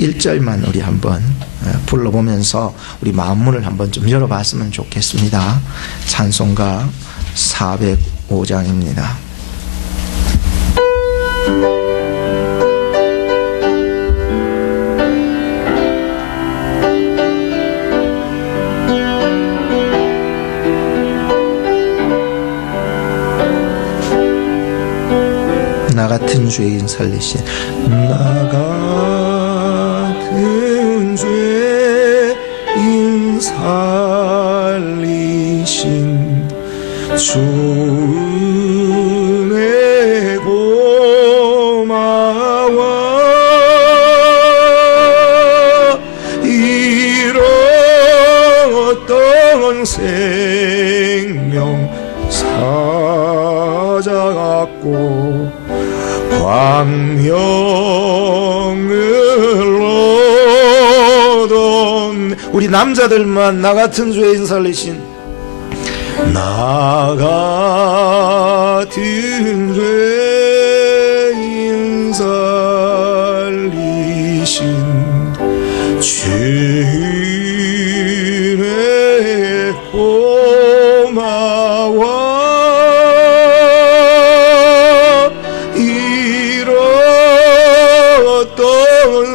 1절만 우리 한번 불러보면서 우리 마음문을 한번 좀 열어봤으면 좋겠습니다. 찬송가 405장입니다. 나 같은 죄인 살리신 나 같은 죄인 살리신 주 은혜 고마워 잃었던 생명 찾아갔고 광명을 얻은 우리 남자들만 나 같은 죄인 살리신 나 같은 죄인 살리신 주의 고마워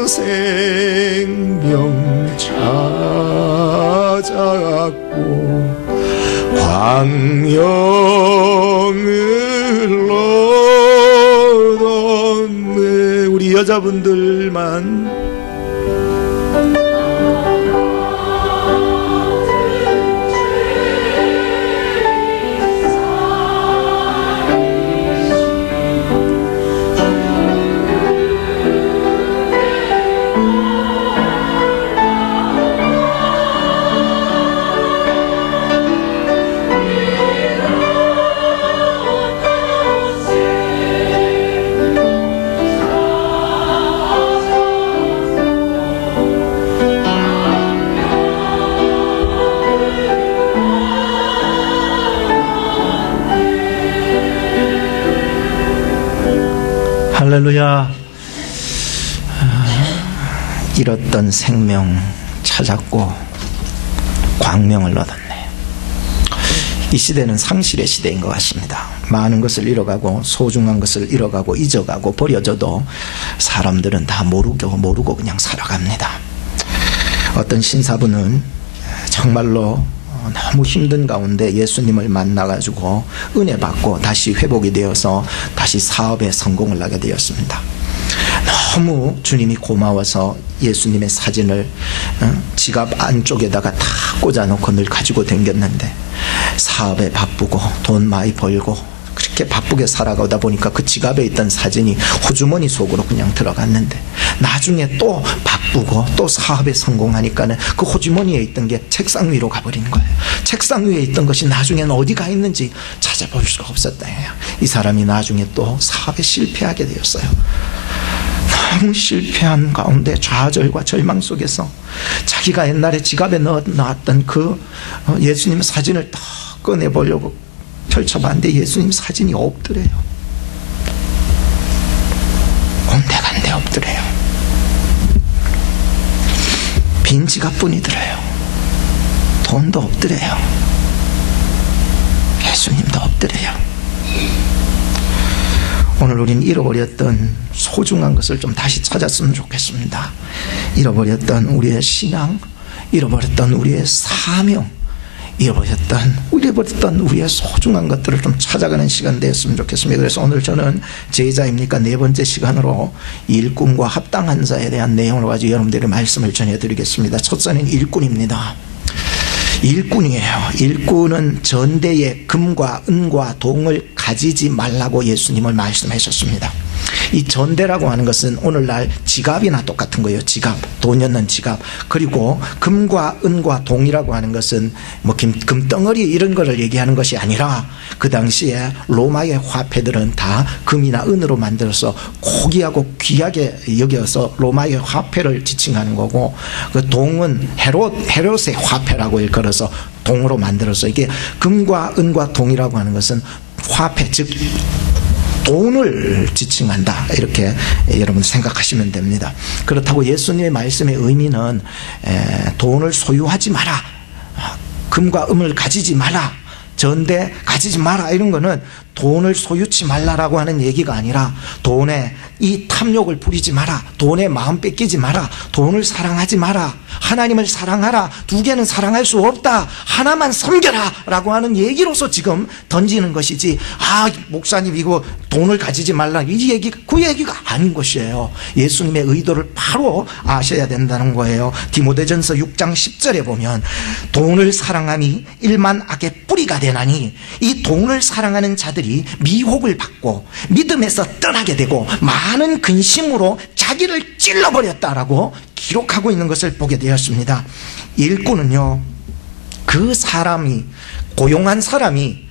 생명 찾아갔고 광명을 얻었네. 우리 여자분들만 할렐루야. 잃었던 생명 찾았고 광명을 얻었네. 이 시대는 상실의 시대인 것 같습니다. 많은 것을 잃어가고 소중한 것을 잃어가고 잊어가고 버려져도 사람들은 다 모르고 그냥 살아갑니다. 어떤 신사분은 정말로 너무 힘든 가운데 예수님을 만나가지고 은혜 받고 다시 회복이 되어서 다시 사업에 성공을 하게 되었습니다. 너무 주님이 고마워서 예수님의 사진을 지갑 안쪽에다가 다 꽂아놓고 늘 가지고 다녔는데 사업에 바쁘고 돈 많이 벌고 그렇게 바쁘게 살아가다 보니까 그 지갑에 있던 사진이 호주머니 속으로 그냥 들어갔는데 나중에 또 바쁘고 또 사업에 성공하니까는 그 호주머니에 있던 게 책상 위로 가버린 거예요. 책상 위에 있던 것이 나중에는 어디 가 있는지 찾아볼 수가 없었다. 이 사람이 나중에 또 사업에 실패하게 되었어요. 너무 실패한 가운데 좌절과 절망 속에서 자기가 옛날에 지갑에 넣어놨던 그 예수님 사진을 딱 꺼내보려고 펼쳐봤는데 예수님 사진이 없더래요. 온데간데 없더래요. 빈 지갑뿐이더래요. 돈도 없더래요. 예수님도 없더래요. 오늘 우린 잃어버렸던 소중한 것을 좀 다시 찾았으면 좋겠습니다. 잃어버렸던 우리의 신앙, 잃어버렸던 우리의 사명, 잃어버렸던 우리의 소중한 것들을 좀 찾아가는 시간 되었으면 좋겠습니다. 그래서 오늘 저는 제자입니까 네 번째 시간으로 일꾼과 합당한 자에 대한 내용을 가지고 여러분들에게 말씀을 전해드리겠습니다. 첫째는 일꾼입니다. 일꾼이에요. 일꾼은 전대에 금과 은과 동을 가지지 말라고 예수님을 말씀하셨습니다. 이 전대라고 하는 것은 오늘날 지갑이나 똑같은 거예요. 지갑, 돈 넣는 지갑. 그리고 금과 은과 동이라고 하는 것은 뭐 금덩어리 이런 거를 얘기하는 것이 아니라 그 당시에 로마의 화폐들은 다 금이나 은으로 만들어서 고귀하고 귀하게 여겨서 로마의 화폐를 지칭하는 거고, 그 동은 헤롯의 화폐라고 일컬어서 동으로 만들어서, 이게 금과 은과 동이라고 하는 것은 화폐, 즉 돈을 지칭한다, 이렇게 여러분 생각하시면 됩니다. 그렇다고 예수님의 말씀의 의미는 돈을 소유하지 마라, 금과 은을 가지지 마라, 전대 가지지 마라, 이런 거는 돈을 소유치 말라라고 하는 얘기가 아니라 돈에 이 탐욕을 부리지 마라, 돈에 마음 뺏기지 마라, 돈을 사랑하지 마라, 하나님을 사랑하라, 두 개는 사랑할 수 없다, 하나만 섬겨라 라고 하는 얘기로서 지금 던지는 것이지, 목사님 이거 돈을 가지지 말라, 이 얘기, 그 얘기가 아닌 것이에요. 예수님의 의도를 바로 아셔야 된다는 거예요. 디모데전서 6장 10절에 보면 돈을 사랑함이 일만 악의 뿌리가 되나니 이 돈을 사랑하는 자들이 미혹을 받고 믿음에서 떠나게 되고 많은 근심으로 자기를 찔러버렸다라고 기록하고 있는 것을 보게 되었습니다. 일꾼은요, 그 사람이, 고용한 사람이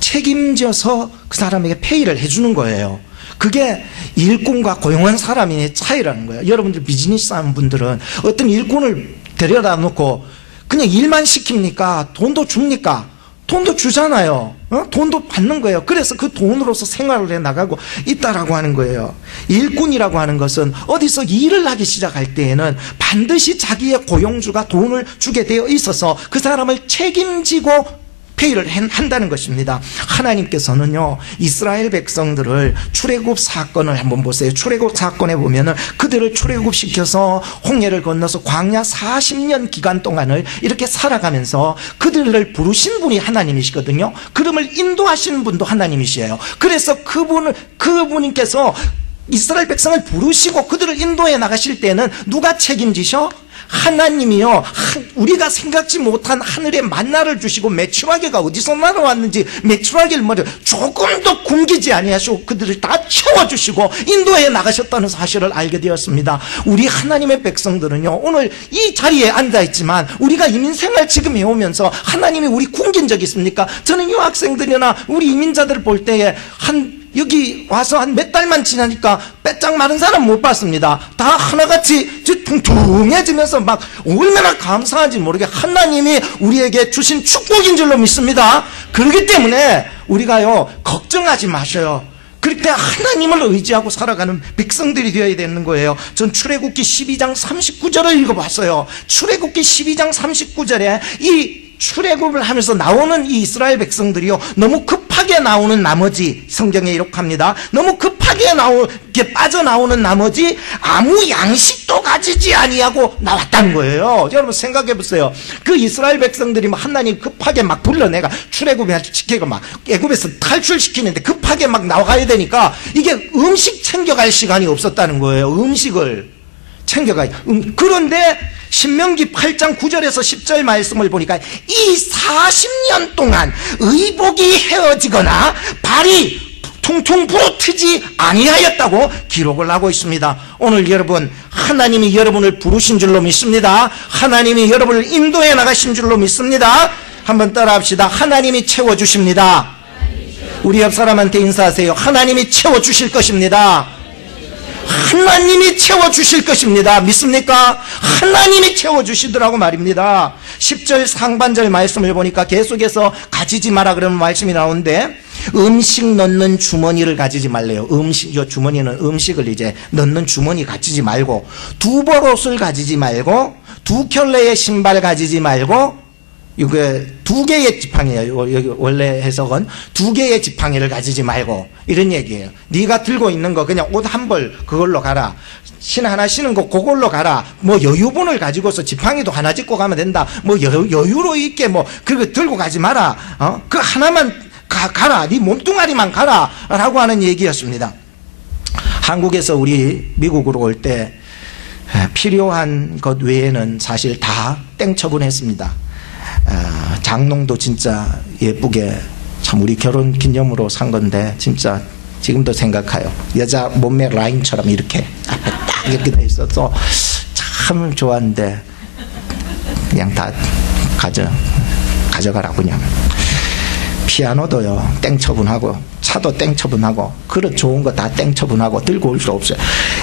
책임져서 그 사람에게 페이를 해주는 거예요. 그게 일꾼과 고용한 사람의 차이라는 거예요. 여러분들 비즈니스 하는 분들은 어떤 일꾼을 데려다 놓고 그냥 일만 시킵니까? 돈도 줍니까? 돈도 주잖아요. 돈도 받는 거예요. 그래서 그 돈으로서 생활을 해 나가고 있다라고 하는 거예요. 일꾼이라고 하는 것은 어디서 일을 하기 시작할 때에는 반드시 자기의 고용주가 돈을 주게 되어 있어서 그 사람을 책임지고 페이를 한다는 것입니다. 하나님께서는요, 이스라엘 백성들을 출애굽 사건을 한번 보세요. 출애굽 사건에 보면은 그들을 출애굽시켜서 홍해를 건너서 광야 40년 기간 동안을 이렇게 살아가면서 그들을 부르신 분이 하나님이시거든요. 그름을 인도하시는 분도 하나님이시에요. 그래서 그분께서 이스라엘 백성을 부르시고 그들을 인도해 나가실 때는 누가 책임지셔? 하나님이요, 우리가 생각지 못한 하늘의 만나를 주시고 메추라기가 어디서 날아왔는지 메추라기를 조금도 굶기지 아니하시고 그들을 다 채워주시고 인도해 나가셨다는 사실을 알게 되었습니다. 우리 하나님의 백성들은요, 오늘 이 자리에 앉아있지만 우리가 이민생활 지금 해오면서 하나님이 우리 굶긴 적 있습니까? 저는 유학생들이나 우리 이민자들을 볼 때에 여기 와서 한 몇 달만 지나니까 빼짝 마른 사람 못 봤습니다. 다 하나같이 퉁퉁해지면서 막 얼마나 감사한지 모르게 하나님이 우리에게 주신 축복인 줄로 믿습니다. 그렇기 때문에 우리가요, 걱정하지 마셔요. 그렇게 하나님을 의지하고 살아가는 백성들이 되어야 되는 거예요. 전 출애굽기 12장 39절을 읽어봤어요. 출애굽기 12장 39절에 이 출애굽을 하면서 나오는 이 이스라엘 백성들이요, 너무 급하게 나오는 나머지, 성경에 이렇게합니다. 너무 급하게 이렇게 빠져나오는 나머지 아무 양식도 가지지 아니하고 나왔다는 거예요. 여러분 생각해 보세요. 그 이스라엘 백성들이 하나님 급하게 막 불러내가 출애굽을 시키고 막 애굽에서 탈출시키는데 급하게 막 나가야 되니까 이게 음식 챙겨갈 시간이 없었다는 거예요. 음식을 챙겨가야. 그런데 신명기 8장 9절에서 10절 말씀을 보니까 이 40년 동안 의복이 헤어지거나 발이 퉁퉁 부러뜨지 아니하였다고 기록을 하고 있습니다. 오늘 여러분, 하나님이 여러분을 부르신 줄로 믿습니다. 하나님이 여러분을 인도해 나가신 줄로 믿습니다. 한번 따라 합시다. 하나님이 채워주십니다. 우리 옆 사람한테 인사하세요. 하나님이 채워주실 것입니다. 하나님이 채워주실 것입니다. 믿습니까? 하나님이 채워주시더라고 말입니다. 10절 상반절 말씀을 보니까 계속해서 가지지 마라 그러는 말씀이 나오는데, 음식 넣는 주머니를 가지지 말래요. 이 주머니는 음식을 이제 넣는 주머니 가지지 말고, 두 벌 옷을 가지지 말고, 두 켤레의 신발 가지지 말고, 이게 두 개의 지팡이에요. 여기 원래 해석은 두 개의 지팡이를 가지지 말고, 이런 얘기예요. 네가 들고 있는 거 그냥 옷 한 벌 그걸로 가라. 신 하나 신은 거 그걸로 가라. 뭐 여유분을 가지고서 지팡이도 하나 짚고 가면 된다. 뭐 여유로 있게 뭐 그거 들고 가지 마라. 그 하나만 가라. 네 몸뚱아리만 가라. 라고 하는 얘기였습니다. 한국에서 우리 미국으로 올 때 필요한 것 외에는 사실 다 땡처분했습니다. 장롱도 진짜 예쁘게 참 우리 결혼 기념으로 산 건데 진짜 지금도 생각해요. 여자 몸매 라인처럼 이렇게 앞에 딱 이렇게 돼 있어서 참 좋았는데 그냥 다 가져가라. 그냥 피아노도요 땡처분하고, 차도 땡처분하고, 그릇 좋은 거 다 땡처분하고 들고 올 수 없어요.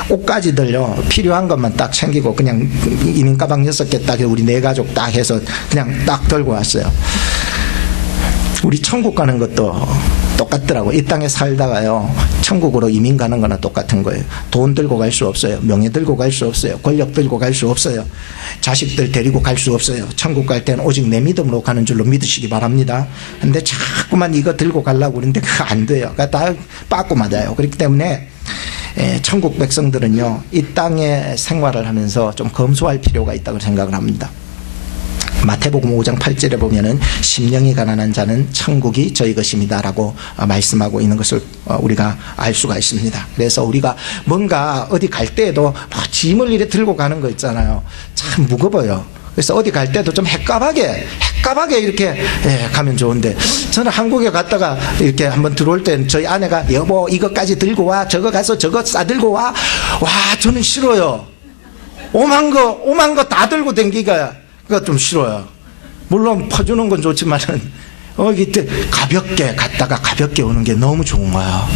옷까지들요 필요한 것만 딱 챙기고 그냥 이민 가방 6개 딱 우리 4가족 딱 해서 그냥 딱 들고 왔어요. 우리 천국 가는 것도 똑같더라고. 이 땅에 살다가요, 천국으로 이민 가는 거나 똑같은 거예요. 돈 들고 갈 수 없어요. 명예 들고 갈 수 없어요. 권력 들고 갈 수 없어요. 자식들 데리고 갈 수 없어요. 천국 갈 때는 오직 내 믿음으로 가는 줄로 믿으시기 바랍니다. 근데 자꾸만 이거 들고 가려고 그러는데 그거 안 돼요. 그거 다 빠꾸 맞아요. 그렇기 때문에 천국 백성들은요, 이 땅에 생활을 하면서 좀 검소할 필요가 있다고 생각을 합니다. 마태복음 5장 8절에 보면은 심령이 가난한 자는 천국이 저희 것입니다 라고 말씀하고 있는 것을 우리가 알 수가 있습니다. 그래서 우리가 뭔가 어디 갈 때에도 짐을 이렇게 들고 가는 거 있잖아요. 참 무거워요. 그래서 어디 갈 때도 좀 핵가하게 이렇게 가면 좋은데, 저는 한국에 갔다가 이렇게 한번 들어올 때 저희 아내가 여보 이것까지 들고 와, 저거 가서 저거 싸들고 와. 저는 싫어요. 오만 거 다 들고 댕기가 그거 좀 싫어요. 물론 퍼주는 건 좋지만은 이때 가볍게 갔다가 가볍게 오는 게 너무 좋은 거예요.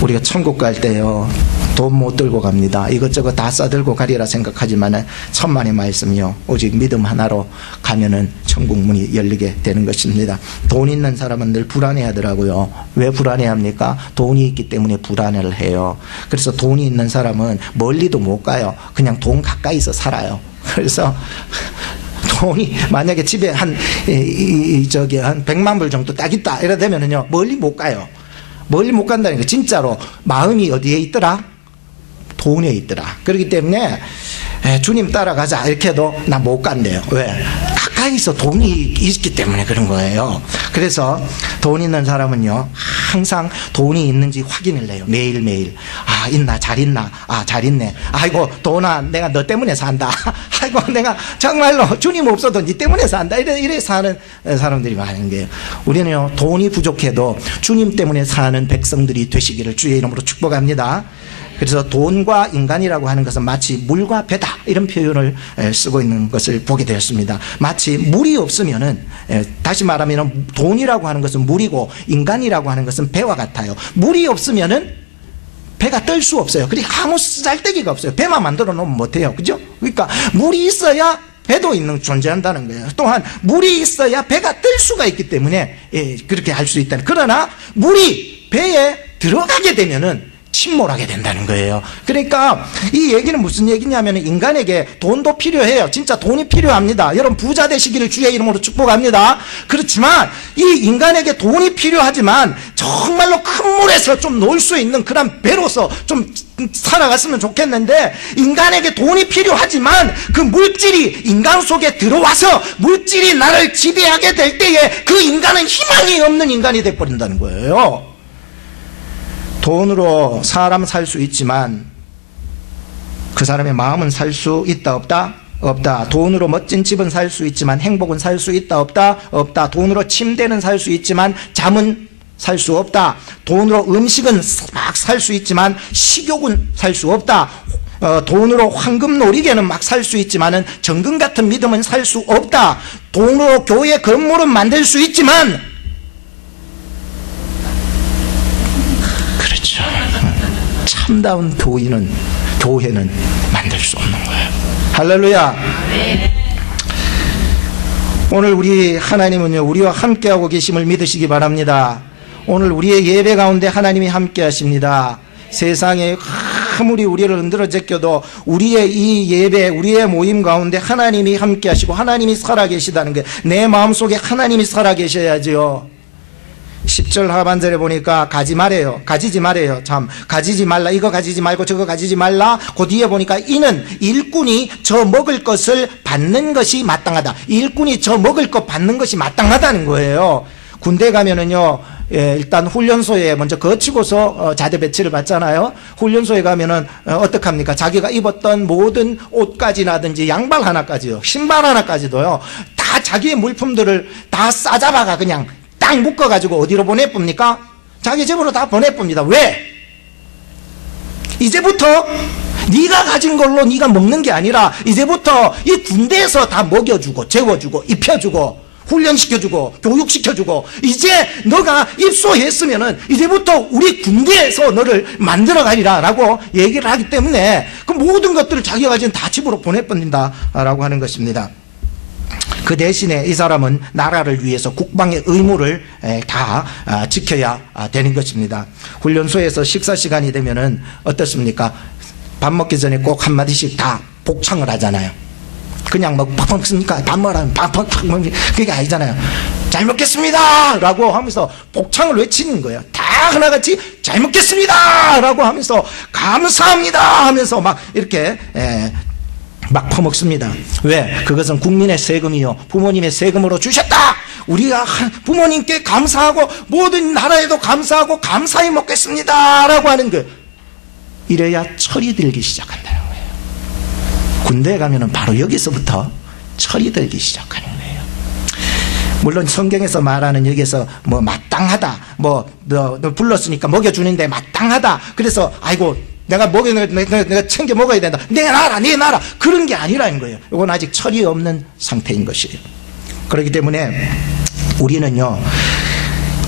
우리가 천국 갈 때요, 돈 못 들고 갑니다. 이것저것 다 싸들고 가리라 생각하지만은 천만의 말씀이요, 오직 믿음 하나로 가면은 천국 문이 열리게 되는 것입니다. 돈 있는 사람은 늘 불안해하더라고요. 왜 불안해합니까? 돈이 있기 때문에 불안을 해요. 그래서 돈이 있는 사람은 멀리도 못 가요. 그냥 돈 가까이서 살아요. 그래서 돈이 만약에 집에 한 100만 불 정도 딱 있다 이래 되면은요, 멀리 못 가요. 멀리 못 간다는 게 진짜로 마음이 어디에 있더라? 돈에 있더라. 그렇기 때문에 주님 따라가자 이렇게 해도 나 못 간대요. 왜? 가까이서 돈이 있기 때문에 그런 거예요. 그래서 돈 있는 사람은요, 항상 돈이 있는지 확인을 해요. 매일매일. 있나? 잘 있나? 잘 있네. 아이고 돈아, 내가 너 때문에 산다. 아이고 내가 정말로 주님 없어도 니 때문에 산다. 이래 사는 사람들이 많은 거예요. 우리는요, 돈이 부족해도 주님 때문에 사는 백성들이 되시기를 주의 이름으로 축복합니다. 그래서 돈과 인간이라고 하는 것은 마치 물과 배다 이런 표현을 쓰고 있는 것을 보게 되었습니다. 마치 물이 없으면은, 다시 말하면 돈이라고 하는 것은 물이고 인간이라고 하는 것은 배와 같아요. 물이 없으면은 배가 뜰 수 없어요. 그러니까 아무 쓰잘데기가 없어요. 배만 만들어 놓으면 못해요. 그죠? 그러니까 물이 있어야 배도 존재한다는 거예요. 또한 물이 있어야 배가 뜰 수가 있기 때문에 그렇게 할 수 있다는. 그러나 물이 배에 들어가게 되면은 침몰하게 된다는 거예요. 그러니까 이 얘기는 무슨 얘기냐면, 인간에게 돈도 필요해요. 진짜 돈이 필요합니다. 여러분 부자 되시기를 주의 이름으로 축복합니다. 그렇지만 이 인간에게 돈이 필요하지만 정말로 큰 물에서 좀 놀 수 있는 그런 배로서 좀 살아갔으면 좋겠는데, 인간에게 돈이 필요하지만 그 물질이 인간 속에 들어와서 물질이 나를 지배하게 될 때에 그 인간은 희망이 없는 인간이 돼버린다는 거예요. 돈으로 사람 살 수 있지만 그 사람의 마음은 살 수 있다 없다? 없다. 돈으로 멋진 집은 살 수 있지만 행복은 살 수 있다 없다? 없다. 돈으로 침대는 살 수 있지만 잠은 살 수 없다. 돈으로 음식은 막 살 수 있지만 식욕은 살 수 없다. 돈으로 황금 놀이개는 막 살 수 있지만은 정금 같은 믿음은 살 수 없다. 돈으로 교회 건물은 만들 수 있지만, 그렇죠, 참다운 교회는 만들 수 없는 거예요. 할렐루야. 오늘 우리 하나님은요, 우리와 함께하고 계심을 믿으시기 바랍니다. 오늘 우리의 예배 가운데 하나님이 함께 하십니다. 세상에 아무리 우리를 흔들어 제껴도 우리의 이 예배, 우리의 모임 가운데 하나님이 함께 하시고 하나님이 살아계시다는 게, 내 마음속에 하나님이 살아계셔야지요. 10절 하반절에 보니까 가지지 말아요. 참, 가지지 말라, 이거 가지지 말고 저거 가지지 말라. 그 뒤에 보니까 이는 일꾼이 저 먹을 것을 받는 것이 마땅하다. 일꾼이 저 먹을 것 받는 것이 마땅하다는 거예요. 군대 가면은요, 일단 훈련소에 먼저 거치고서 자대 배치를 받잖아요. 훈련소에 가면은 어떡합니까? 자기가 입었던 모든 옷까지라든지 양발 하나까지요, 신발 하나까지도요, 다 자기의 물품들을 다 싸잡아가 그냥 딱 묶어가지고 어디로 보내봅니까? 자기 집으로 다 보내봅니다. 왜? 이제부터 네가 가진 걸로 네가 먹는 게 아니라, 이제부터 이 군대에서 다 먹여주고 재워주고 입혀주고 훈련시켜주고 교육시켜주고, 이제 너가 입소했으면은 이제부터 우리 군대에서 너를 만들어가리라 라고 얘기를 하기 때문에 그 모든 것들을 자기가 가진 다 집으로 보내버린다 라고 하는 것입니다. 그 대신에 이 사람은 나라를 위해서 국방의 의무를 다 지켜야 되는 것입니다. 훈련소에서 식사 시간이 되면은 어떻습니까? 밥 먹기 전에 꼭 한마디씩 다 복창을 하잖아요. 그냥 뭐 팍 먹습니까? 밥 먹으라면 팍팍 먹는 그게 아니잖아요. 잘 먹겠습니다! 라고 하면서 복창을 외치는 거예요. 다 하나같이 잘 먹겠습니다! 라고 하면서 감사합니다! 하면서 막 이렇게 막 퍼먹습니다. 왜? 그것은 국민의 세금이요 부모님의 세금으로 주셨다! 우리가 부모님께 감사하고 모든 나라에도 감사하고 감사히 먹겠습니다! 라고 하는 거. 이래야 철이 들기 시작한다는 거예요. 군대에 가면은 바로 여기서부터 철이 들기 시작하는 거예요. 물론 성경에서 말하는 여기에서 뭐 마땅하다, 뭐 너 불렀으니까 먹여주는데 마땅하다. 그래서 아이고 내가 챙겨 먹어야 된다. 내놔라 그런 게 아니라는 거예요. 이건 아직 철이 없는 상태인 것이에요. 그렇기 때문에 우리는요,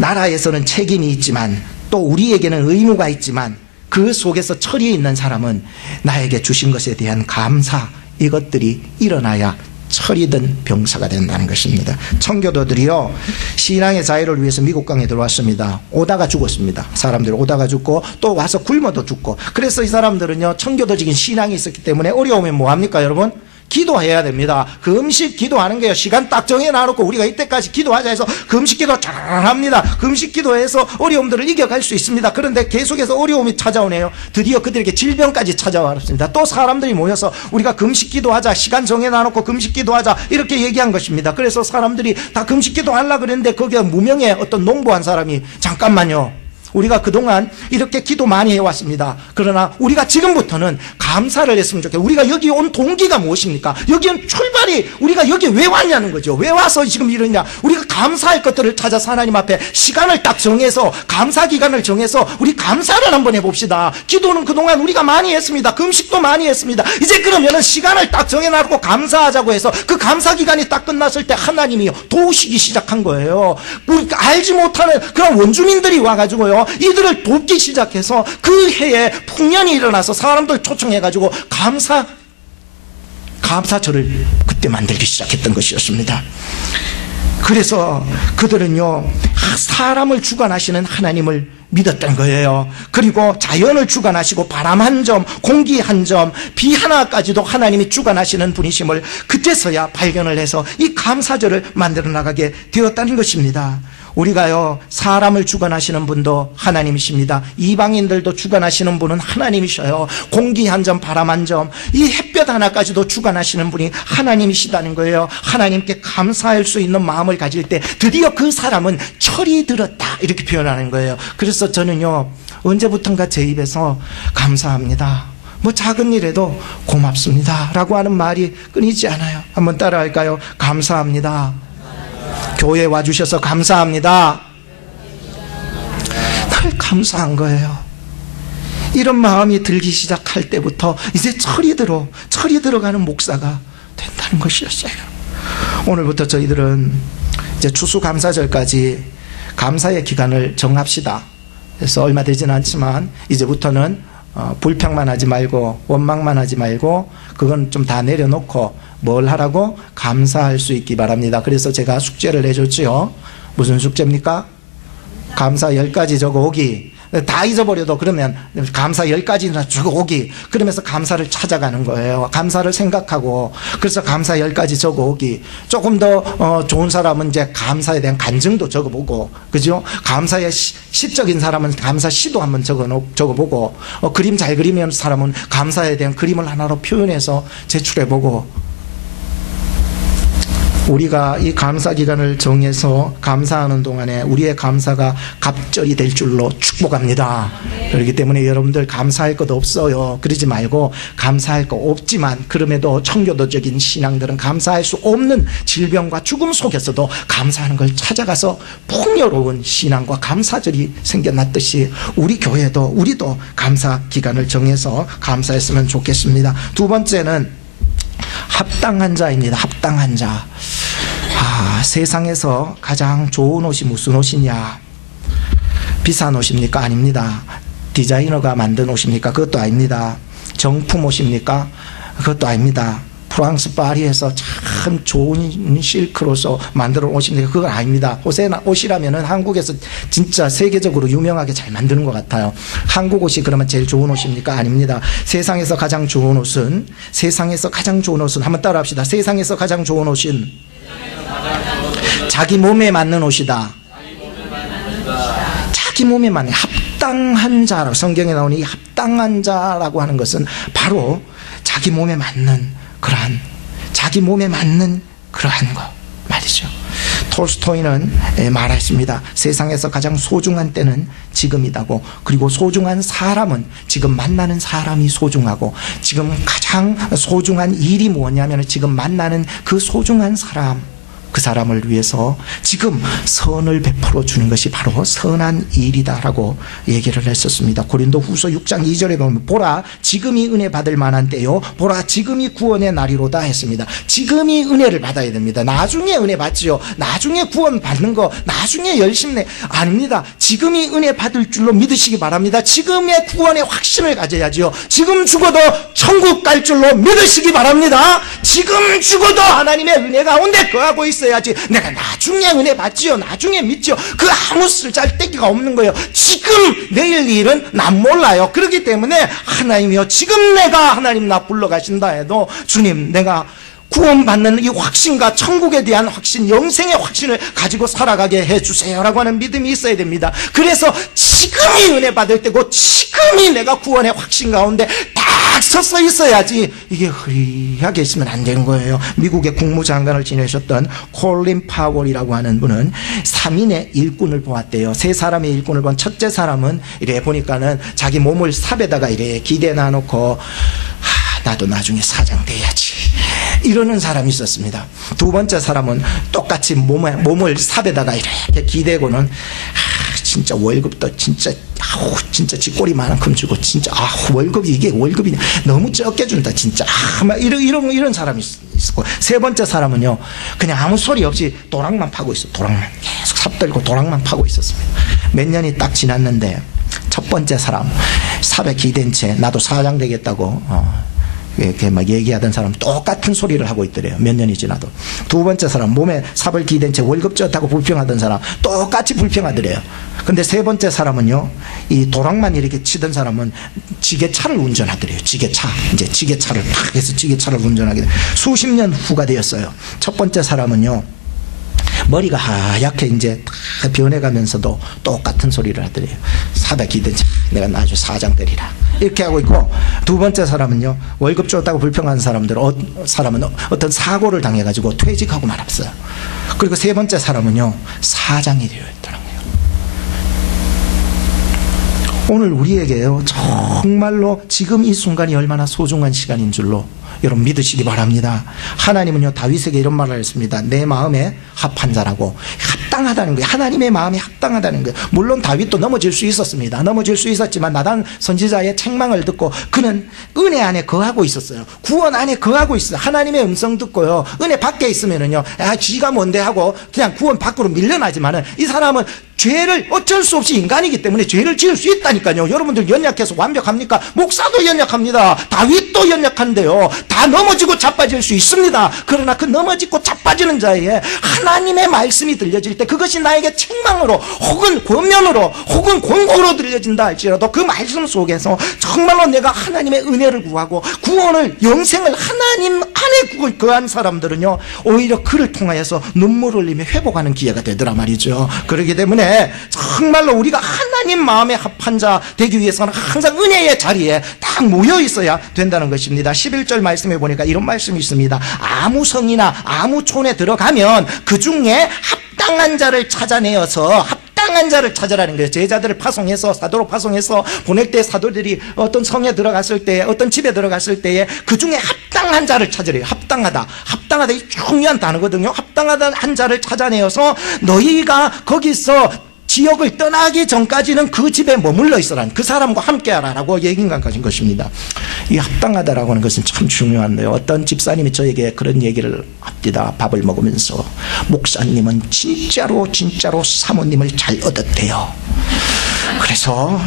나라에서는 책임이 있지만 또 우리에게는 의무가 있지만 그 속에서 철이 있는 사람은 나에게 주신 것에 대한 감사, 이것들이 일어나야 철이 든 병사가 된다는 것입니다. 청교도들이요, 신앙의 자유를 위해서 미국 강에 들어왔습니다. 오다가 죽었습니다. 사람들이 오다가 죽고 또 와서 굶어도 죽고. 그래서 이 사람들은요, 청교도적인 신앙이 있었기 때문에 어려우면 뭐합니까 여러분? 기도해야 됩니다. 금식 기도하는 게요, 시간 딱 정해놔놓고 우리가 이때까지 기도하자 해서 금식 기도 잘합니다. 금식 기도해서 어려움들을 이겨갈 수 있습니다. 그런데 계속해서 어려움이 찾아오네요. 드디어 그들에게 질병까지 찾아왔습니다. 또 사람들이 모여서 우리가 금식 기도하자, 시간 정해놔놓고 금식 기도하자 이렇게 얘기한 것입니다. 그래서 사람들이 다 금식 기도하려고 그랬는데 거기에 무명의 어떤 농부한 사람이 잠깐만요, 우리가 그동안 이렇게 기도 많이 해왔습니다. 그러나 우리가 지금부터는 감사를 했으면 좋겠어요. 우리가 여기 온 동기가 무엇입니까? 여기 온 출발이 우리가 여기 왜 왔냐는 거죠. 왜 와서 지금 이러냐. 우리가 감사할 것들을 찾아서 하나님 앞에 시간을 딱 정해서, 감사 기간을 정해서 우리 감사를 한번 해봅시다. 기도는 그동안 우리가 많이 했습니다. 금식도 많이 했습니다. 이제 그러면은 시간을 딱 정해놔놓고 감사하자고 해서 그 감사 기간이 딱 끝났을 때 하나님이 도우시기 시작한 거예요. 우리가 알지 못하는 그런 원주민들이 와가지고요, 이들을 돕기 시작해서 그 해에 풍년이 일어나서 사람들 초청해가지고 감사절을 그때 만들기 시작했던 것이었습니다. 그래서 그들은요, 사람을 주관하시는 하나님을 믿었던 거예요. 그리고 자연을 주관하시고 바람 한 점, 공기 한 점, 비 하나까지도 하나님이 주관하시는 분이심을 그때서야 발견을 해서 이 감사절을 만들어 나가게 되었다는 것입니다. 우리가요, 사람을 주관하시는 분도 하나님이십니다. 이방인들도 주관하시는 분은 하나님이셔요. 공기 한 점, 바람 한 점, 이 햇볕 하나까지도 주관하시는 분이 하나님이시다는 거예요. 하나님께 감사할 수 있는 마음을 가질 때 드디어 그 사람은 철이 들었다, 이렇게 표현하는 거예요. 그래서 저는요, 언제부턴가 제 입에서 감사합니다, 뭐 작은 일에도 고맙습니다 라고 하는 말이 끊이지 않아요. 한번 따라할까요? 감사합니다. 교회 와주셔서 감사합니다. 늘 감사한 거예요. 이런 마음이 들기 시작할 때부터 이제 철이 들어가는 목사가 된다는 것이었어요. 오늘부터 저희들은 이제 추수감사절까지 감사의 기간을 정합시다. 그래서 얼마 되지는 않지만 이제부터는 불평만 하지 말고 원망만 하지 말고 그건 좀 다 내려놓고 뭘 하라고? 감사할 수 있기 바랍니다. 그래서 제가 숙제를 해줬지요. 무슨 숙제입니까? 감사 10가지 적어오기. 다 잊어버려도 그러면 감사 10가지나 적어오기. 그러면서 감사를 찾아가는 거예요. 감사를 생각하고. 그래서 감사 10가지 적어오기. 조금 더 좋은 사람은 이제 감사에 대한 간증도 적어보고, 그죠? 감사의 시적인 사람은 감사 시도 한번 적어보고, 그림 잘 그리면 사람은 감사에 대한 그림을 하나로 표현해서 제출해보고. 우리가 이 감사 기간을 정해서 감사하는 동안에 우리의 감사가 갑절이 될 줄로 축복합니다. 그렇기 때문에 여러분들 감사할 것 없어요. 그러지 말고, 감사할 거 없지만 그럼에도 청교도적인 신앙들은 감사할 수 없는 질병과 죽음 속에서도 감사하는 걸 찾아가서 풍요로운 신앙과 감사절이 생겨났듯이 우리 교회도, 우리도 감사 기간을 정해서 감사했으면 좋겠습니다. 두 번째는 합당한 자입니다. 합당한 자. 세상에서 가장 좋은 옷이 무슨 옷이냐? 비싼 옷입니까? 아닙니다. 디자이너가 만든 옷입니까? 그것도 아닙니다. 정품 옷입니까? 그것도 아닙니다. 프랑스 파리에서 참 좋은 실크로서 만들어 오시는데 그건 아닙니다. 옷이라면은 한국에서 진짜 세계적으로 유명하게 잘 만드는 것 같아요. 한국 옷이 그러면 제일 좋은 옷입니까? 아닙니다. 세상에서 가장 좋은 옷은 한번 따라합시다. 세상에서 가장 좋은 옷은 자기 몸에 맞는 옷이다. 자기 몸에 맞는 합당한 자라고 성경에 나오는 이 합당한 자라고 하는 것은 바로 자기 몸에 맞는 그러한 것 말이죠. 톨스토이는 말했습니다. 세상에서 가장 소중한 때는 지금이다고. 그리고 소중한 사람은 지금 만나는 사람이 소중하고, 지금 가장 소중한 일이 뭐냐면 지금 만나는 그 소중한 사람, 그 사람을 위해서 지금 선을 베풀어 주는 것이 바로 선한 일이다라고 얘기를 했었습니다. 고린도후서 6장 2절에 보면 보라 지금이 은혜 받을 만한 때요, 보라 지금이 구원의 날이로다 했습니다. 지금이 은혜를 받아야 됩니다. 나중에 은혜 받지요. 나중에 구원 받는 거 나중에 열심히 아닙니다. 지금이 은혜 받을 줄로 믿으시기 바랍니다. 지금의 구원의 확신을 가져야지요. 지금 죽어도 천국 갈 줄로 믿으시기 바랍니다. 지금 죽어도 하나님의 은혜 가운데 거하고 있어야지 내가 나중에 은혜 받지요, 나중에 믿지요, 그 아무 쓸데기가 없는 거예요. 지금 내일 일은 난 몰라요. 그렇기 때문에 하나님이요, 지금 내가 하나님 나 불러가신다 해도 주님 내가 구원받는 이 확신과 천국에 대한 확신, 영생의 확신을 가지고 살아가게 해주세요라고 하는 믿음이 있어야 됩니다. 그래서 지금이 은혜 받을 때고 지금이 내가 구원의 확신 가운데 딱 서서 있어야지, 이게 흐리하게 있으면 안 되는 거예요. 미국의 국무장관을 지내셨던 콜린 파월이라고 하는 분은 3인의 일꾼을 보았대요. 세 사람의 일꾼을 본 첫째 사람은 이래 보니까는 자기 몸을 삽에다가 이래 기대놔 놓고 나도 나중에 사장 돼야지 이러는 사람이 있었습니다. 두 번째 사람은 똑같이 몸을 삽에다가 이렇게 기대고는 진짜 월급도 진짜 쥐꼬리만큼 주고 진짜 이게 월급이 너무 적게 준다 진짜 막 이런 사람이 있었고, 세 번째 사람은요 그냥 아무 소리 없이 도랑만 파고 있어. 도랑만 계속 삽 들고 도랑만 파고 있었습니다. 몇 년이 딱 지났는데 첫 번째 사람 삽에 기댄 채 나도 사장 되겠다고 이렇게 막 얘기하던 사람 똑같은 소리를 하고 있더래요. 몇 년이 지나도. 두 번째 사람 몸에 삽을 기댄 채 월급 졌다고 불평하던 사람 똑같이 불평하더래요. 근데 세 번째 사람은요, 이 도랑만 이렇게 치던 사람은 지게차를 운전하더래요. 지게차를 탁 해서 지게차를 운전하게 돼. 수십 년 후가 되었어요. 첫 번째 사람은요 머리가 하얗게 이제 다 변해가면서도 똑같은 소리를 하더래요. 삽에 기댄 채 내가 나중에 사장 되리라 이렇게 하고 있고, 두 번째 사람은요 월급 줬다고 불평하는 사람은 어떤 사고를 당해가지고 퇴직하고 말았어요. 그리고 세 번째 사람은요 사장이 되어 있더라고요. 오늘 우리에게요 정말로 지금 이 순간이 얼마나 소중한 시간인 줄로 여러분 믿으시기 바랍니다. 하나님은요 다윗에게 이런 말을 했습니다. 내 마음에 합한 자라고. 합당하다는 거예요. 하나님의 마음에 합당하다는 거예요. 물론 다윗도 넘어질 수 있었습니다. 넘어질 수 있었지만 나단 선지자의 책망을 듣고 그는 은혜 안에 거하고 있었어요. 구원 안에 거하고 있어요. 하나님의 음성 듣고요 은혜 밖에 있으면은요 지가 뭔데 하고 그냥 구원 밖으로 밀려나지만은 이 사람은 죄를 어쩔 수 없이 인간이기 때문에 죄를 지을 수 있다니까요. 여러분들 연약해서 완벽합니까? 목사도 연약합니다. 다윗도 연약한데요 다 넘어지고 자빠질 수 있습니다. 그러나 그 넘어지고 자빠지는 자에 하나님의 말씀이 들려질 때 그것이 나에게 책망으로 혹은 권면으로 혹은 권고로 들려진다 할지라도 그 말씀 속에서 정말로 내가 하나님의 은혜를 구하고 구원을 영생을 하나님 안에 거한 사람들은요 오히려 그를 통하여서 눈물을 흘리며 회복하는 기회가 되더라 말이죠. 그렇기 때문에 정말로 우리가 하나님 마음에 합한 자 되기 위해서는 항상 은혜의 자리에 딱 모여 있어야 된다는 것입니다. 11절 말씀에 보니까 이런 말씀이 있습니다. 아무 성이나 아무 촌에 들어가면 그 중에 합당한 자를 찾아내어서 합당한 자를 찾으라는 거예요. 제자들을 파송해서 사도로 파송해서 보낼 때 사도들이 어떤 성에 들어갔을 때 어떤 집에 들어갔을 때에 그 중에 합당한 자를 찾으래요. 합당하다 이 중요한 단어거든요. 합당하다 한 자를 찾아내어서 너희가 거기서 지역을 떠나기 전까지는 그 집에 머물러 있어라. 그 사람과 함께하라라고 얘기한 것입니다. 이 합당하다라고 하는 것은 참 중요한데요. 어떤 집사님이 저에게 그런 얘기를 합니다. 밥을 먹으면서 목사님은 진짜로 사모님을 잘 얻었대요. 그래서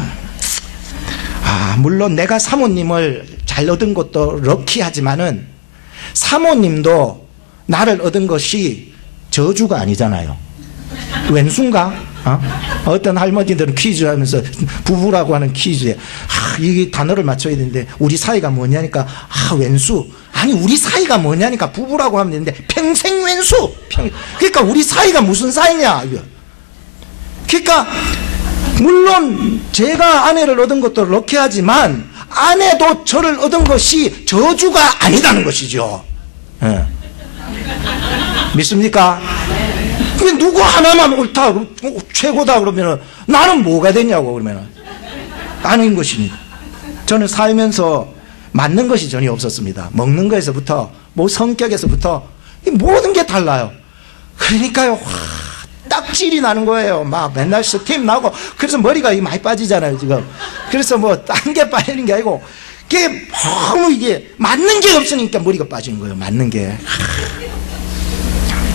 물론 내가 사모님을 잘 얻은 것도 럭키하지만은 사모님도 나를 얻은 것이 저주가 아니잖아요. 왼수인가? 어떤 할머니들은 퀴즈 하면서 부부라고 하는 퀴즈에 이 단어를 맞춰야 되는데 우리 사이가 뭐냐니까 왼수. 아니 우리 사이가 뭐냐니까 부부라고 하면 되는데 평생 왼수. 그러니까 우리 사이가 무슨 사이냐. 그러니까 물론 제가 아내를 얻은 것도 럭키하지만 아내도 저를 얻은 것이 저주가 아니라는 것이죠. 네. 믿습니까? 누구 하나만 옳다, 최고다 그러면 나는 뭐가 되냐고 그러면 아닌 것입니다. 저는 살면서 맞는 것이 전혀 없었습니다. 먹는 것에서부터 뭐 성격에서부터 모든 게 달라요. 그러니까요 딱질이 나는 거예요. 막 맨날 스팀 나고 그래서 머리가 많이 빠지잖아요 지금. 그래서 뭐 딴 게 빠지는 게 아니고 이게 너무 이게 맞는 게 없으니까 머리가 빠지는 거예요. 맞는 게.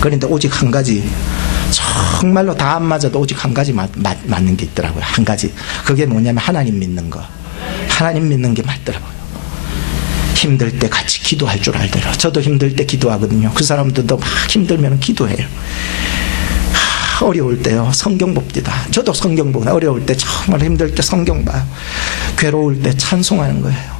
그런데 오직 한 가지, 정말로 다 안 맞아도 오직 한 가지 맞는 게 있더라고요. 한 가지. 그게 뭐냐면 하나님 믿는 거. 하나님 믿는 게 맞더라고요. 힘들 때 같이 기도할 줄 알더라. 저도 힘들 때 기도하거든요. 그 사람들도 막 힘들면 기도해요. 어려울 때요 성경 봅니다. 저도 성경 보고 어려울 때 정말 힘들 때 성경 봐요. 괴로울 때 찬송하는 거예요.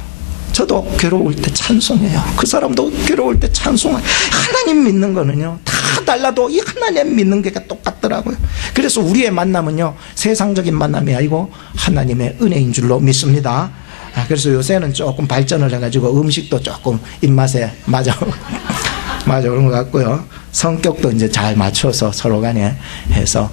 저도 괴로울 때 찬송해요. 그 사람도 괴로울 때 찬송해요. 하나님 믿는 거는요 다 달라도 이 하나님 믿는 게 똑같더라고요. 그래서 우리의 만남은요 세상적인 만남이 아니고 하나님의 은혜인 줄로 믿습니다. 그래서 요새는 조금 발전을 해가지고 음식도 조금 입맛에 맞아 그런 것 같고요. 성격도 이제 잘 맞춰서 서로 간에 해서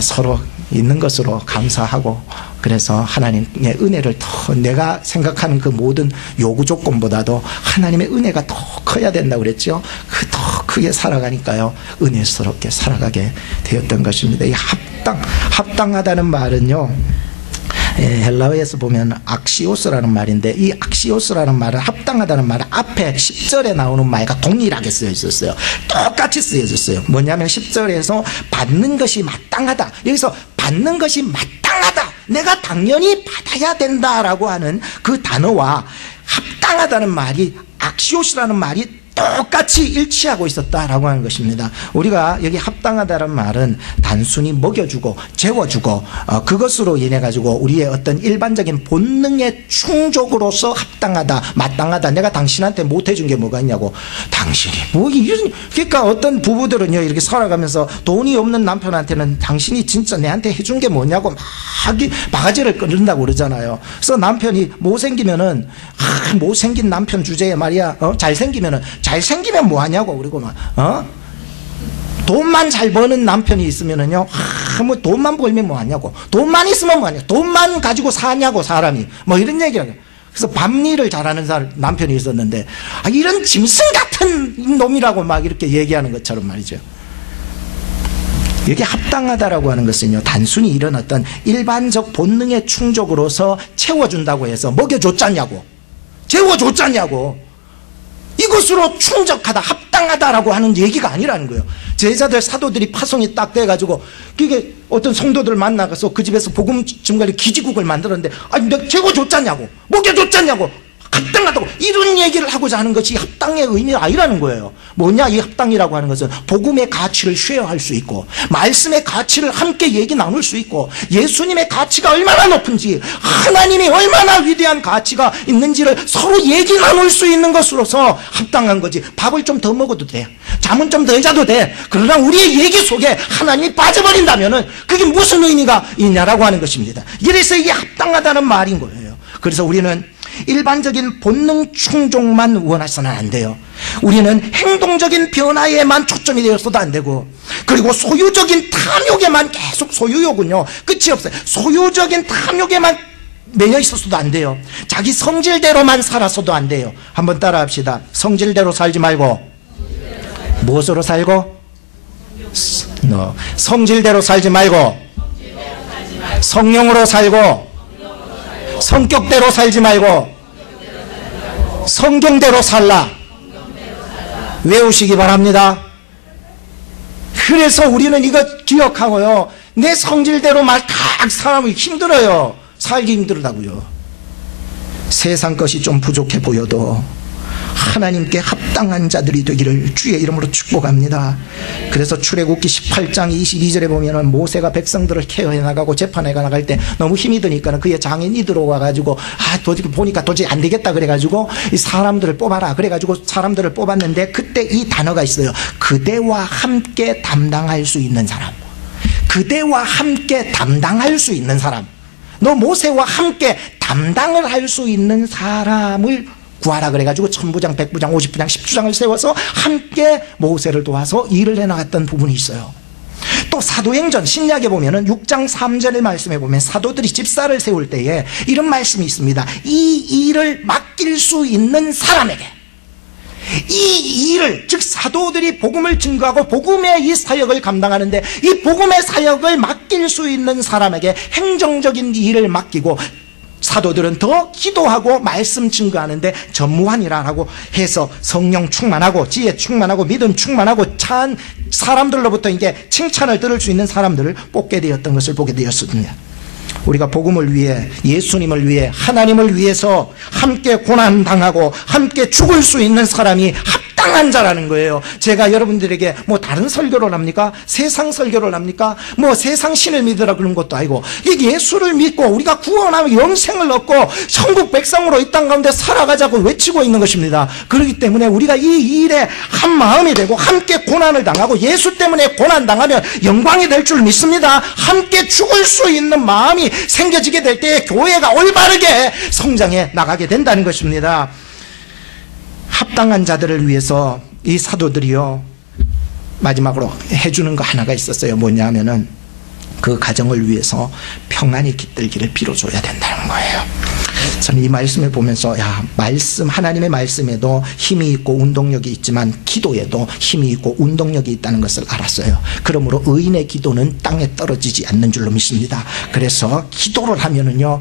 서로 있는 것으로 감사하고, 그래서 하나님의 은혜를 더 내가 생각하는 그 모든 요구 조건보다도 하나님의 은혜가 더 커야 된다고 그랬죠. 그 더 크게 살아가니까요 은혜스럽게 살아가게 되었던 것입니다. 이 합당하다는 말은요 헬라어에서 보면 악시오스라는 말인데, 이 악시오스라는 말은 합당하다는 말은 앞에 10절에 나오는 말과 동일하게 쓰여 있었어요. 똑같이 쓰여 있었어요. 뭐냐면 10절에서 받는 것이 마땅하다, 여기서 받는 것이 마땅하다, 내가 당연히 받아야 된다라고 하는 그 단어와 합당하다는 말이, 악시오스라는 말이 똑같이 일치하고 있었다라고 하는 것입니다. 우리가 여기 합당하다는 말은 단순히 먹여주고 재워주고 그것으로 인해 가지고 우리의 어떤 일반적인 본능의 충족으로서 합당하다, 마땅하다, 내가 당신한테 못해준 게 뭐가 있냐고, 당신이 뭐 이런. 그러니까 어떤 부부들은요 이렇게 살아가면서 돈이 없는 남편한테는 당신이 진짜 내한테 해준 게 뭐냐고 막 바가지를 끓는다고 그러잖아요. 그래서 남편이 못생기면은 못생긴 남편 주제에 말이야 잘생기면 뭐하냐고. 그리고 막 돈만 잘 버는 남편이 있으면은요 뭐 돈만 벌면 뭐하냐고, 돈만 있으면 뭐하냐고, 돈만 가지고 사냐고 사람이, 뭐 이런 얘기를 해요. 그래서 밤일을 잘하는 남편이 있었는데 이런 짐승 같은 놈이라고 막 이렇게 얘기하는 것처럼 말이죠. 여기 합당하다라고 하는 것은요 단순히 이런 어떤 일반적 본능의 충족으로서 채워준다고 해서 먹여줬잖냐고, 재워줬잖냐고, 이것으로 충족하다, 합당하다라고 하는 얘기가 아니라는 거예요. 제자들 사도들이 파송이 딱 돼가지고 이게 어떤 성도들 만나서 그 집에서 복음 증거를 기지국을 만들었는데 내가 재워줬잖냐고, 먹여줬잖냐고, 합당하다고 이런 얘기를 하고자 하는 것이 합당의 의미가 아니라는 거예요. 뭐냐, 이 합당이라고 하는 것은 복음의 가치를 쉐어할 수 있고, 말씀의 가치를 함께 얘기 나눌 수 있고, 예수님의 가치가 얼마나 높은지, 하나님이 얼마나 위대한 가치가 있는지를 서로 얘기 나눌 수 있는 것으로서 합당한 거지. 밥을 좀 더 먹어도 돼, 잠은 좀 더 자도 돼. 그러나 우리의 얘기 속에 하나님이 빠져버린다면은 그게 무슨 의미가 있냐라고 하는 것입니다. 이래서 이게 합당하다는 말인 거예요. 그래서 우리는 일반적인 본능 충족만 원해서는 안 돼요. 우리는 행동적인 변화에만 초점이 되어서도 안 되고, 그리고 소유적인 탐욕에만 계속, 소유욕은요 끝이 없어요. 소유적인 탐욕에만 매여 있어서도 안 돼요. 자기 성질대로만 살아서도 안 돼요. 한번 따라 합시다. 성질대로 살지 말고 무엇으로 살고? 성질대로 살지 말고 성령으로 살고, 성격대로 살지 말고 성경대로 살라. 외우시기 바랍니다. 그래서 우리는 이거 기억하고요, 내 성질대로 막 딱 살면 힘들어요. 살기 힘들다고요. 세상 것이 좀 부족해 보여도 하나님께 합당한 자들이 되기를 주의 이름으로 축복합니다. 그래서 출애굽기 18장 22절에 보면은 모세가 백성들을 케어해 나가고 재판해 나갈 때 너무 힘이 드니까 그의 장인이 들어와가지고 도저히 보니까 도저히 안 되겠다 그래가지고 이 사람들을 뽑아라 그래가지고 사람들을 뽑았는데 그때 이 단어가 있어요. 그대와 함께 담당할 수 있는 사람. 그대와 함께 담당할 수 있는 사람. 너 모세와 함께 담당을 할 수 있는 사람을 구하라 그래가지고 천부장, 백부장, 50부장, 10주장을 세워서 함께 모세를 도와서 일을 해나갔던 부분이 있어요. 또 사도행전 신약에 보면은 6장 3절의 말씀에 보면 사도들이 집사를 세울 때에 이런 말씀이 있습니다. 이 일을 맡길 수 있는 사람에게, 이 일을, 즉 사도들이 복음을 증거하고 복음의 이 사역을 감당하는데 이 복음의 사역을 맡길 수 있는 사람에게 행정적인 일을 맡기고 사도들은 더 기도하고 말씀 증거하는데 전무하니라라고 해서 성령 충만하고 지혜 충만하고 믿음 충만하고 찬 사람들로부터 이게 칭찬을 들을 수 있는 사람들을 뽑게 되었던 것을 보게 되었습니다. 우리가 복음을 위해, 예수님을 위해, 하나님을 위해서 함께 고난당하고 함께 죽을 수 있는 사람이 합당한 자라는 거예요. 제가 여러분들에게 뭐 다른 설교를 합니까? 세상 설교를 합니까? 뭐 세상 신을 믿으라 그런 것도 아니고 이 예수를 믿고 우리가 구원하며 영생을 얻고 천국 백성으로 이 땅 가운데 살아가자고 외치고 있는 것입니다. 그렇기 때문에 우리가 이 일에 한 마음이 되고 함께 고난을 당하고 예수 때문에 고난당하면 영광이 될 줄 믿습니다. 함께 죽을 수 있는 마음이 생겨지게 될 때에 교회가 올바르게 성장해 나가게 된다는 것입니다. 합당한 자들을 위해서 이 사도들이요 마지막으로 해주는 거 하나가 있었어요. 뭐냐면은 그 가정을 위해서 평안이 깃들기를 빌어줘야 된다는 거예요. 저는 이 말씀을 보면서 말씀, 하나님의 말씀에도 힘이 있고 운동력이 있지만 기도에도 힘이 있고 운동력이 있다는 것을 알았어요. 그러므로 의인의 기도는 땅에 떨어지지 않는 줄로 믿습니다. 그래서 기도를 하면은요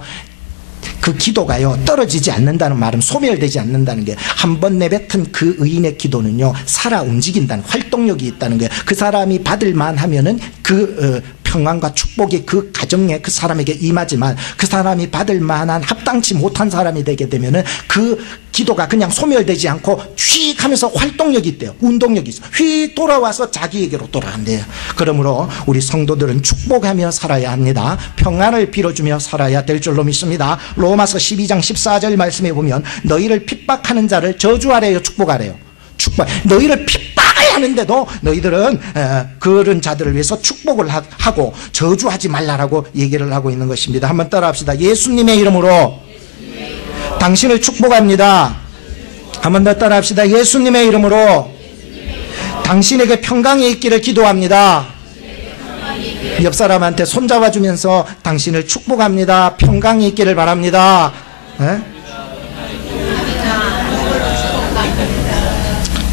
그 기도가요 떨어지지 않는다는 말은 소멸되지 않는다는 게, 한 번 내뱉은 그 의인의 기도는요 살아 움직인다는 활동력이 있다는 거예요. 그 사람이 받을만 하면은 그 평안과 축복이 그 가정에 그 사람에게 임하지만 그 사람이 받을 만한 합당치 못한 사람이 되게 되면은 그 기도가 그냥 소멸되지 않고 휙 하면서 활동력이 있대요. 운동력이 있어요. 휙 돌아와서 자기에게로 돌아간대요. 그러므로 우리 성도들은 축복하며 살아야 합니다. 평안을 빌어주며 살아야 될 줄로 믿습니다. 로마서 12장 14절 말씀에 보면 너희를 핍박하는 자를 저주하래요, 축복하래요? 축복. 너희를 핍박해야 하는데도 너희들은 그런 자들을 위해서 축복을 하고 저주하지 말라라고 얘기를 하고 있는 것입니다. 한번 따라합시다. 예수님의 이름으로 당신을 축복합니다. 한번 더 따라합시다. 예수님의 이름으로 당신에게 평강이 있기를 기도합니다. 옆 사람한테 손잡아주면서 당신을 축복합니다. 평강이 있기를 바랍니다.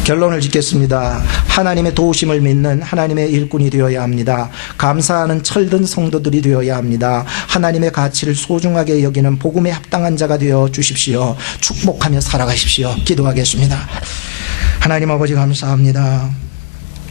결론을 짓겠습니다. 하나님의 도우심을 믿는 하나님의 일꾼이 되어야 합니다. 감사하는 철든 성도들이 되어야 합니다. 하나님의 가치를 소중하게 여기는 복음에 합당한 자가 되어 주십시오. 축복하며 살아가십시오. 기도하겠습니다. 하나님 아버지 감사합니다.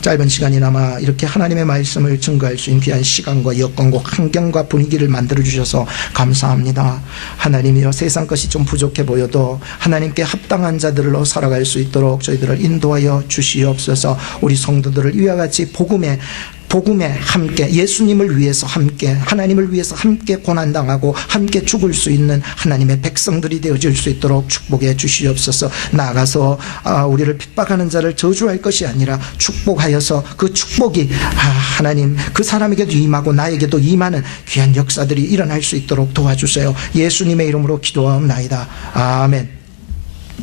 짧은 시간이나마 이렇게 하나님의 말씀을 증거할 수 있는 귀한 시간과 여건과 환경과 분위기를 만들어주셔서 감사합니다. 하나님이여, 세상 것이 좀 부족해 보여도 하나님께 합당한 자들로 살아갈 수 있도록 저희들을 인도하여 주시옵소서. 우리 성도들을 이와 같이 복음에 함께, 예수님을 위해서 함께, 하나님을 위해서 함께 고난당하고 함께 죽을 수 있는 하나님의 백성들이 되어줄 수 있도록 축복해 주시옵소서. 나아가서 우리를 핍박하는 자를 저주할 것이 아니라 축복하여서 그 축복이 하나님 그 사람에게도 임하고 나에게도 임하는 귀한 역사들이 일어날 수 있도록 도와주세요. 예수님의 이름으로 기도하옵나이다. 아멘.